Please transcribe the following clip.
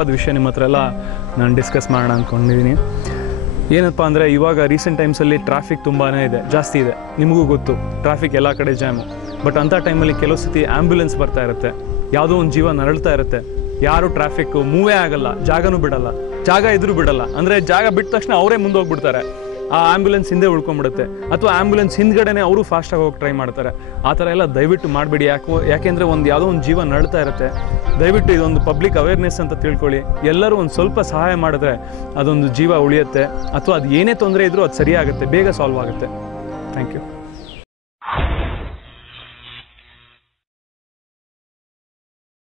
ಮುಖ್ಯವಾದ ವಿಷಯ ನಿಮ್ಮ ಹತ್ರ ಎಲ್ಲ ನಾನು ಡಿಸ್ಕಸ್ ಮಾಡೋಣ ಅಂದ್ಕೊಂಡಿದ್ದೀನಿ. ಏನಪ್ಪ ಅಂದರೆ ಇವಾಗ ರೀಸೆಂಟ್ ಟೈಮ್ಸಲ್ಲಿ ಟ್ರಾಫಿಕ್ ತುಂಬಾ ಜಾಸ್ತಿ ಇದೆ. ನಿಮಗೂ ಗೊತ್ತು, ಟ್ರಾಫಿಕ್ ಎಲ್ಲ ಕಡೆ ಜಾಮು. ಬಟ್ ಅಂಥ ಟೈಮಲ್ಲಿ ಕೆಲವು ಸತಿ ಆ್ಯಂಬುಲೆನ್ಸ್ ಬರ್ತಾ ಇರುತ್ತೆ, ಯಾವುದೋ ಒಂದು ಜೀವ ನರಳ್ತಾ ಇರುತ್ತೆ. ಯಾರು ಟ್ರಾಫಿಕ್ ಮೂವೇ ಆಗಲ್ಲ, ಜಾಗನೂ ಬಿಡಲ್ಲ, ಜಾಗ ಎದುರು ಬಿಡಲ್ಲ. ಅಂದರೆ ಜಾಗ ಬಿಟ್ಟ ತಕ್ಷಣ ಅವರೇ ಮುಂದೆ ಹೋಗ್ಬಿಡ್ತಾರೆ, ಆ ಆ್ಯಂಬುಲೆನ್ಸ್ ಹಿಂದೆ ಉಳ್ಕೊಂಡ್ಬಿಡುತ್ತೆ. ಅಥವಾ ಆ್ಯಂಬುಲೆನ್ಸ್ ಹಿಂದ್ಗಡೆನೇ ಅವರು ಫಾಸ್ಟಾಗಿ ಹೋಗಿ ಟ್ರೈ ಮಾಡ್ತಾರೆ. ಆ ಥರ ಎಲ್ಲ ದಯವಿಟ್ಟು ಮಾಡಬೇಡಿ. ಯಾಕೆಂದರೆ ಯಾವುದೋ ಒಂದು ಜೀವ ನರಳ್ತಾ ಇರುತ್ತೆ. ದಯವಿಟ್ಟು ಇದೊಂದು ಪಬ್ಲಿಕ್ ಅವೇರ್ನೆಸ್ ಅಂತ ತಿಳ್ಕೊಳ್ಳಿ. ಎಲ್ಲರೂ ಒಂದು ಸ್ವಲ್ಪ ಸಹಾಯ ಮಾಡಿದ್ರೆ ಅದೊಂದು ಜೀವ ಉಳಿಯುತ್ತೆ. ಅಥವಾ ಅದು ಏನೇ ತೊಂದರೆ ಇದ್ದರೂ ಅದು ಸರಿಯಾಗುತ್ತೆ, ಬೇಗ ಸಾಲ್ವ್ ಆಗುತ್ತೆ. Thank you.